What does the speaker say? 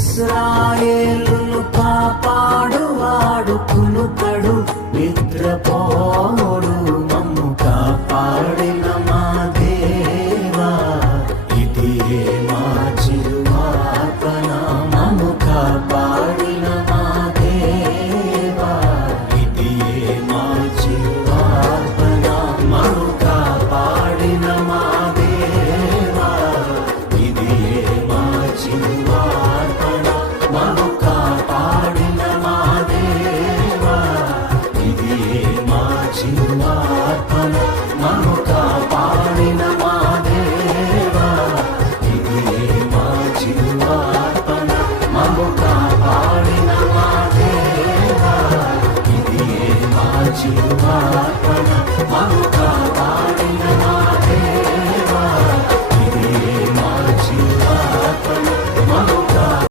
ఇశ్రాయేలును కాపాడువాడు కునుకడు నిద్రపోడు మమ్ము కాపాడిన మా దేవా ఇదియే మా చిరునార్పణ మమ్ము కాపాడిన మా దేవా ఇదియే మా చిరునార్పణ మమ్ము కాపాడిన మా దేవా ఇదియే మా చిరునార్పణ మమ్ము కాపాడిన మా దేవా ఇదియే మా చిరునార్పణ మమ్ము కాపాడిన మా దేవా ఇదియే మా చిరునార్పణ మమ్ము కాపాడిన మా దేవా ఇదియే మా చిరునార్పణ